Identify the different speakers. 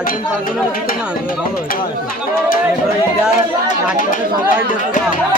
Speaker 1: একজন পাঁচজনের ভিতরে না ভালো হয় সবাই